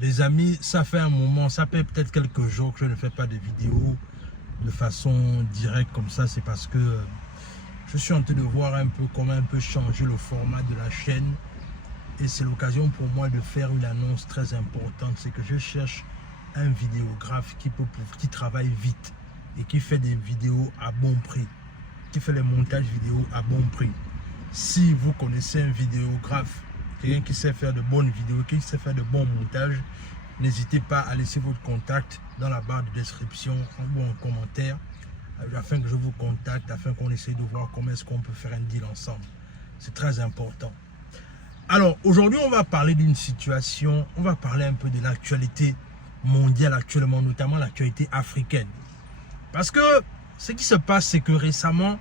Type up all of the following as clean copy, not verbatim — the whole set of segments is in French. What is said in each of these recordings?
Les amis, ça fait un moment, ça fait peut-être quelques jours que je ne fais pas de vidéos de façon directe comme ça. C'est parce que je suis en train de voir un peu comment un peu changer le format de la chaîne. Et c'est l'occasion pour moi de faire une annonce très importante. C'est que je cherche un vidéographe qui travaille vite et qui fait des vidéos à bon prix. Qui fait les montages vidéo à bon prix. Si vous connaissez un vidéographe, quelqu'un qui sait faire de bonnes vidéos, qui sait faire de bons montages, n'hésitez pas à laisser votre contact dans la barre de description ou en commentaire afin que je vous contacte, afin qu'on essaye de voir comment est-ce qu'on peut faire un deal ensemble. C'est très important. Alors aujourd'hui on va parler d'une situation, on va parler un peu de l'actualité mondiale actuellement, notamment l'actualité africaine. Parce que ce qui se passe, c'est que récemment,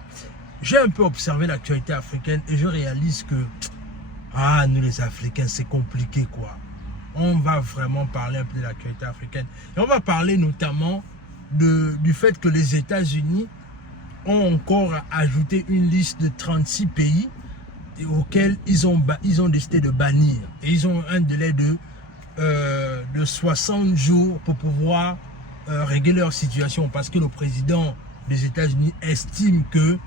j'ai un peu observé l'actualité africaine et je réalise que nous les Africains, c'est compliqué quoi. On va vraiment parler un peu de l'actualité africaine. Et on va parler notamment du fait que les États-Unis ont encore ajouté une liste de 36 pays auxquels ils ont décidé de bannir. Et ils ont un délai de 60 jours pour pouvoir régler leur situation. Parce que le président des États-Unis estime que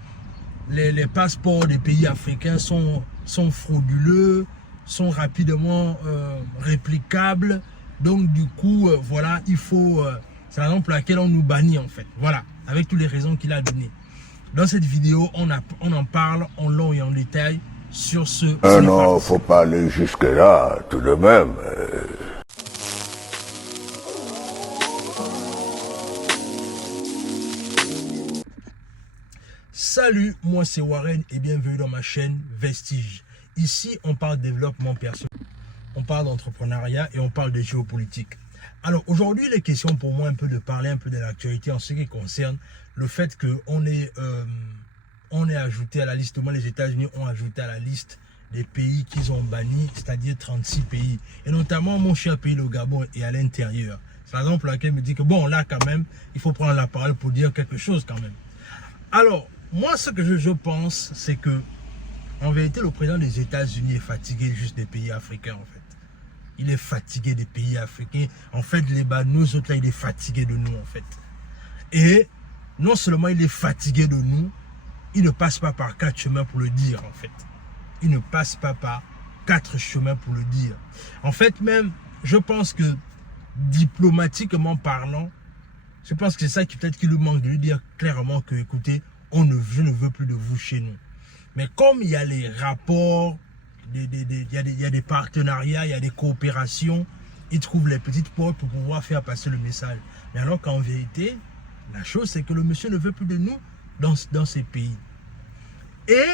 les passeports des pays africains sont frauduleux, sont rapidement réplicables. Donc du coup, voilà, il faut... c'est la raison pour laquelle on nous bannit en fait. Voilà, avec toutes les raisons qu'il a données. Dans cette vidéo, on en parle en long et en détail sur ce... Non, faut pas aller jusque-là, tout de même. Salut, moi c'est Warren et bienvenue dans ma chaîne Vestige. Ici, on parle de développement personnel, on parle d'entrepreneuriat et on parle de géopolitique. Alors aujourd'hui, il est question pour moi un peu de parler un peu de l'actualité en ce qui concerne le fait qu'on est ajouté à la liste, les États-Unis ont ajouté à la liste des pays qu'ils ont bannis, c'est-à-dire 36 pays. Et notamment mon cher pays, le Gabon, est à l'intérieur. C'est la raison pour laquelle il me dit que bon, là quand même, il faut prendre la parole pour dire quelque chose quand même. Alors, moi ce que je pense, c'est que en vérité, le président des États-Unis est fatigué juste des pays africains en fait. Il est fatigué des pays africains. En fait, nous autres là, il est fatigué de nous en fait. Et non seulement il est fatigué de nous, il ne passe pas par 4 chemins pour le dire en fait. Il ne passe pas par 4 chemins pour le dire. En fait même, je pense que diplomatiquement parlant, je pense que c'est ça qui peut-être qui lui manque, de lui dire clairement que écoutez, je ne veux plus de vous chez nous. Mais comme il y a les rapports, il y a des partenariats, il y a des coopérations, il trouve les petites portes pour pouvoir faire passer le message. Mais alors qu'en vérité, la chose c'est que le monsieur ne veut plus de nous dans ces pays. Et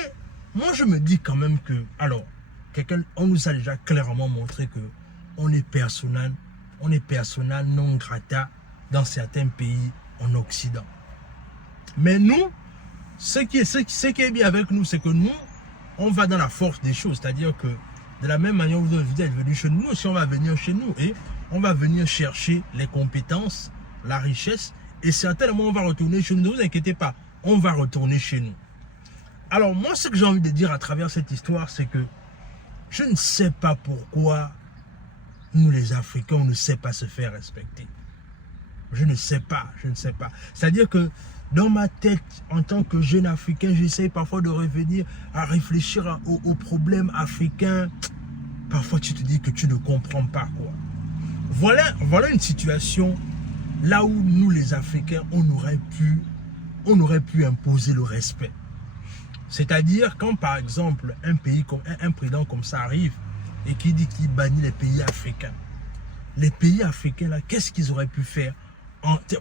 moi je me dis quand même que, alors, on nous a déjà clairement montré que on est persona non grata dans certains pays en Occident. Mais nous, ce qui est bien avec nous, c'est que nous, on va dans la force des choses. C'est-à-dire que de la même manière, vous êtes venus chez nous, si on va venir chez nous et on va venir chercher les compétences, la richesse, et certainement on va retourner chez nous. Ne vous inquiétez pas, on va retourner chez nous. Alors moi, ce que j'ai envie de dire à travers cette histoire, c'est que je ne sais pas pourquoi nous les Africains, on ne sait pas se faire respecter. Je ne sais pas. C'est-à-dire que dans ma tête, en tant que jeune Africain, j'essaie parfois de revenir à réfléchir aux problèmes africains. Parfois, tu te dis que tu ne comprends pas quoi. Voilà une situation là où nous, les Africains, on aurait pu imposer le respect. C'est-à-dire quand, par exemple, un président comme ça arrive et qui dit qu'il bannit les pays africains. Les pays africains, là, qu'est-ce qu'ils auraient pu faire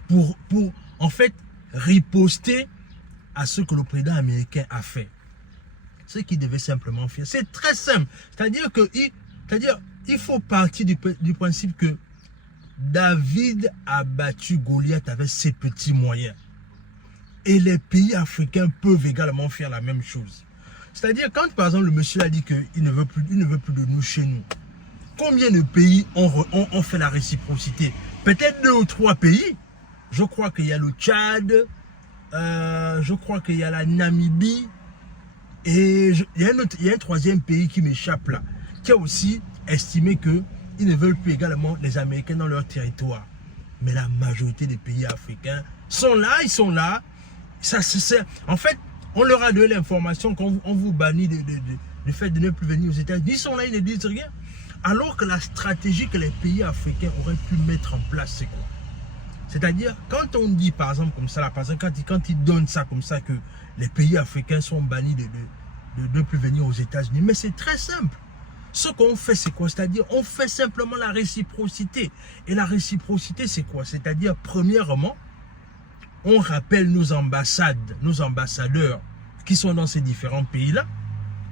pour en fait, riposter à ce que le président américain a fait. Ce qu'il devait simplement faire. C'est très simple. C'est-à-dire il faut partir du principe que David a battu Goliath avec ses petits moyens. Et les pays africains peuvent également faire la même chose. C'est-à-dire quand par exemple le monsieur a dit qu'il ne veut plus de nous chez nous. Combien de pays ont fait la réciprocité? Peut-être 2 ou 3 pays. Je crois qu'il y a le Tchad, je crois qu'il y a la Namibie, et il y a un 3e pays qui m'échappe là, qui a aussi estimé que ils ne veulent plus également les Américains dans leur territoire. Mais la majorité des pays africains sont là, ils sont là. Ça, en fait, on leur a donné l'information qu'on vous bannit du fait de ne plus venir aux États-Unis. Ils sont là, ils ne disent rien. Alors que la stratégie que les pays africains auraient pu mettre en place, c'est quoi? C'est-à-dire, quand on dit par exemple comme ça, là, par exemple, quand ils donnent ça comme ça, que les pays africains sont bannis de ne plus venir aux États-Unis, mais c'est très simple. Ce qu'on fait, c'est quoi? C'est-à-dire, on fait simplement la réciprocité. Et la réciprocité, c'est quoi? C'est-à-dire, premièrement, on rappelle nos ambassades, nos ambassadeurs qui sont dans ces différents pays-là.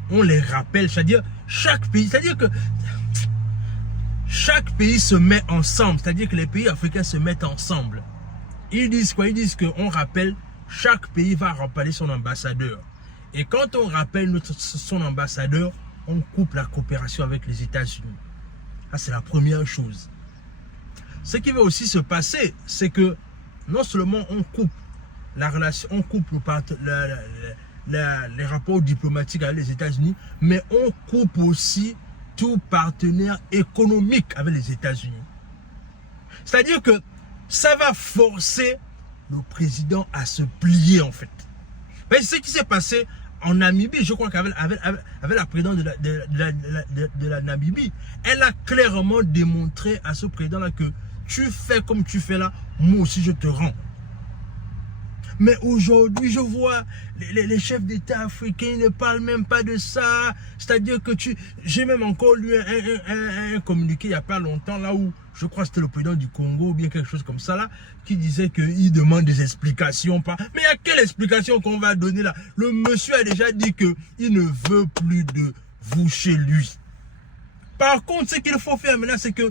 On les rappelle, c'est-à-dire, chaque pays, c'est-à-dire que chaque pays se met ensemble, c'est-à-dire que les pays africains se mettent ensemble. Ils disent quoi? Ils disent qu'on rappelle, chaque pays va rappeler son ambassadeur. Et quand on rappelle son ambassadeur, on coupe la coopération avec les États-Unis. Ça, c'est la première chose. Ce qui va aussi se passer, c'est que non seulement on coupe la relation, on coupe les rapports diplomatiques avec les États-Unis, mais on coupe aussi tout partenaire économique avec les États-Unis. C'est-à-dire que ça va forcer le président à se plier en fait. C'est ce qui s'est passé en Namibie. Je crois qu'avec la présidente de la Namibie, elle a clairement démontré à ce président-là que tu fais comme tu fais là, moi aussi je te rends. Mais aujourd'hui, je vois les chefs d'État africains ne parlent même pas de ça. C'est-à-dire que j'ai même encore lu un communiqué il n'y a pas longtemps, là où je crois que c'était le président du Congo ou bien quelque chose comme ça, là, qui disait qu'il demande des explications. Mais il y a quelle explication qu'on va donner là? Le monsieur a déjà dit qu'il ne veut plus de vous chez lui. Par contre, ce qu'il faut faire maintenant, c'est que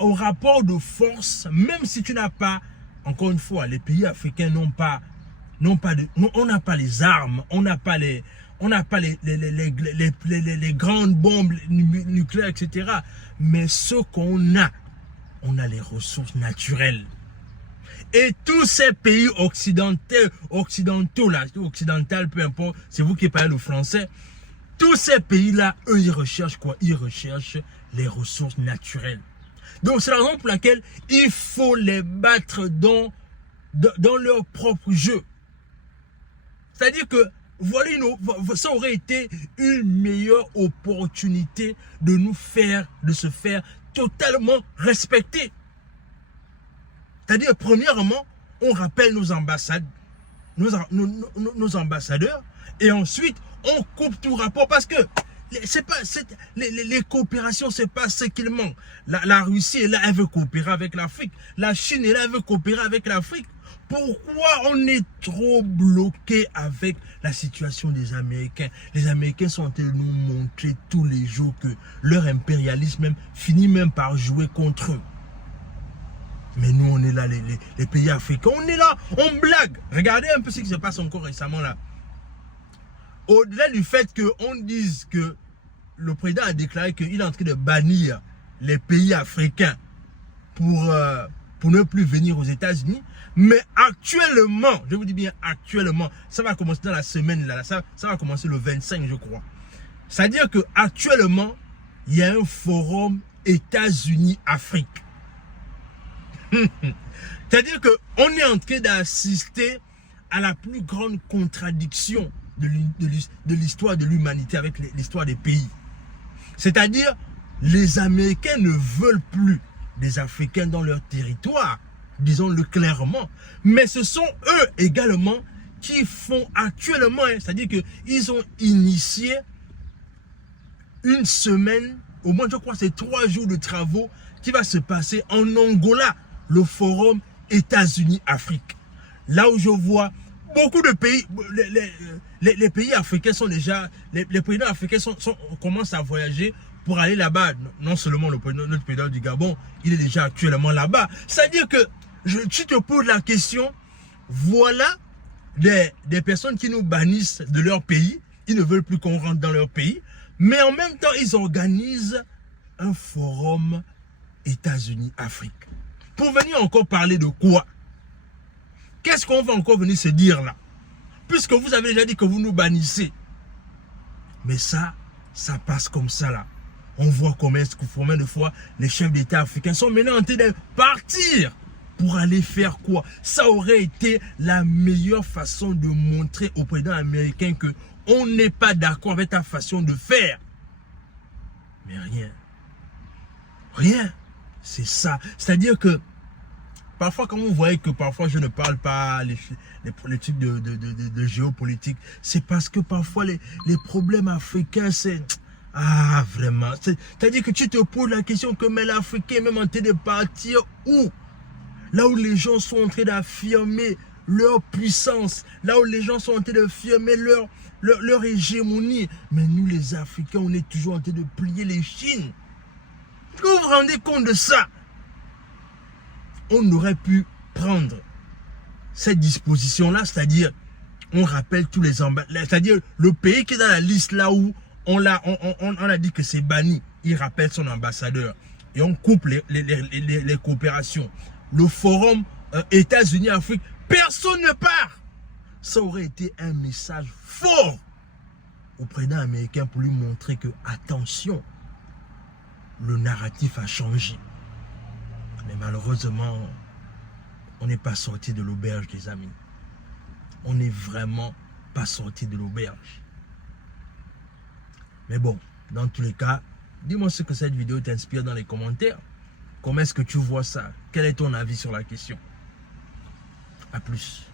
au rapport de force, même si tu n'as pas, encore une fois, les pays africains on n'a pas les armes, on n'a pas les grandes bombes nucléaires, etc. Mais ce qu'on a, on a les ressources naturelles. Et tous ces pays occidentaux, peu importe, c'est vous qui parlez le français, tous ces pays-là, eux, ils recherchent quoi? Ils recherchent les ressources naturelles. Donc, c'est la raison pour laquelle il faut les battre dans leur propre jeu. C'est-à-dire que, voilà, ça aurait été une meilleure opportunité de se faire totalement respecter. C'est-à-dire, premièrement, on rappelle nos ambassades, nos ambassadeurs, et ensuite, on coupe tout rapport parce que les coopérations, c'est pas ce qu'il manque. La Russie est là, elle veut coopérer avec l'Afrique. La Chine est là, elle veut coopérer avec l'Afrique. Pourquoi on est trop bloqué avec la situation des Américains? Les Américains sont en train de nous montrer tous les jours que leur impérialisme même finit même par jouer contre eux. Mais nous, on est là, les pays africains, on est là, on blague. Regardez un peu ce qui se passe encore récemment là. Au-delà du fait qu'on dise que le président a déclaré qu'il est en train de bannir les pays africains pour ne plus venir aux États-Unis, mais actuellement, je vous dis bien actuellement, ça va commencer dans la semaine là, ça va commencer le 25 je crois. C'est-à-dire qu'actuellement, il y a un forum États-Unis-Afrique. C'est-à-dire qu'on est en train d'assister à la plus grande contradiction de l'histoire de l'humanité avec l'histoire des pays. C'est-à-dire, les Américains ne veulent plus des Africains dans leur territoire, disons-le clairement, mais ce sont eux également qui font actuellement, c'est-à-dire qu'ils ont initié une semaine, au moins je crois c'est 3 jours de travaux qui va se passer en Angola, le forum États-Unis-Afrique. Là où je vois beaucoup de pays, les pays africains sont déjà, les présidents africains commencent à voyager pour aller là-bas. Non seulement notre président du Gabon, il est déjà actuellement là-bas. C'est-à-dire que, tu te poses la question, voilà des personnes qui nous bannissent de leur pays, ils ne veulent plus qu'on rentre dans leur pays, mais en même temps, ils organisent un forum États-Unis-Afrique. Pour venir encore parler de quoi? Qu'est-ce qu'on va encore venir se dire là? Puisque vous avez déjà dit que vous nous bannissez. Mais ça passe comme ça là. On voit combien de fois les chefs d'État africains sont maintenant en train de partir pour aller faire quoi? Ça aurait été la meilleure façon de montrer au président américain que on n'est pas d'accord avec ta façon de faire. Mais rien. Rien. C'est ça. C'est-à-dire que parfois, quand vous voyez que parfois je ne parle pas les trucs de géopolitique, c'est parce que parfois les problèmes africains, c'est... Ah, vraiment. C'est-à-dire que tu te poses la question que mais l'Africain est même en train de partir où? Là où les gens sont en train d'affirmer leur puissance, là où les gens sont en train d'affirmer leur hégémonie. Mais nous, les Africains, on est toujours en train de plier les chines. Est-ce que vous vous rendez compte de ça? On aurait pu prendre cette disposition-là, c'est-à-dire, on rappelle tous les ambassadeurs, c'est-à-dire le pays qui est dans la liste là où on a dit que c'est banni, il rappelle son ambassadeur et on coupe les coopérations. Le forum États-Unis-Afrique, personne ne part. Ça aurait été un message fort au président américain pour lui montrer que, attention, le narratif a changé. Mais malheureusement, on n'est pas sorti de l'auberge, les amis. On n'est vraiment pas sorti de l'auberge. Mais bon, dans tous les cas, dis-moi ce que cette vidéo t'inspire dans les commentaires. Comment est-ce que tu vois ça? Quel est ton avis sur la question? A plus.